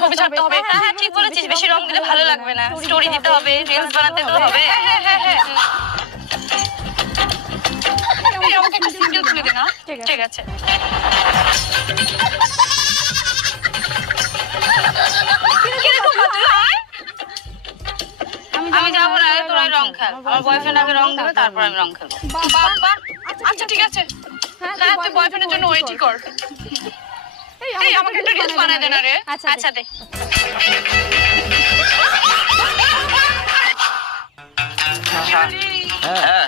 ছবি ছাড়তে হবে। হ্যাঁ ঠিক বলেছিস, বেশি রং দিলে ভালো লাগবে না, স্টোরি দিতে হবে, রিলস বানাতে তো হবে। আমাকে একটা সিঙ্গেল তুলে দে না। ঠিক আছে। আমি যাবো না, তোরাই রং খেল। আমার বয়ফ্রেন্ড আগে রং দেবে, তারপর আমি রং খেলবো। বাবা আচ্ছা ঠিক আছে। হ্যাঁ তুই বয়ফ্রেন্ডের জন্য ওয়েটই কর। এই আমাকে একটা রিলস বানায় দে না রে। আচ্ছা দে। হ্যাঁ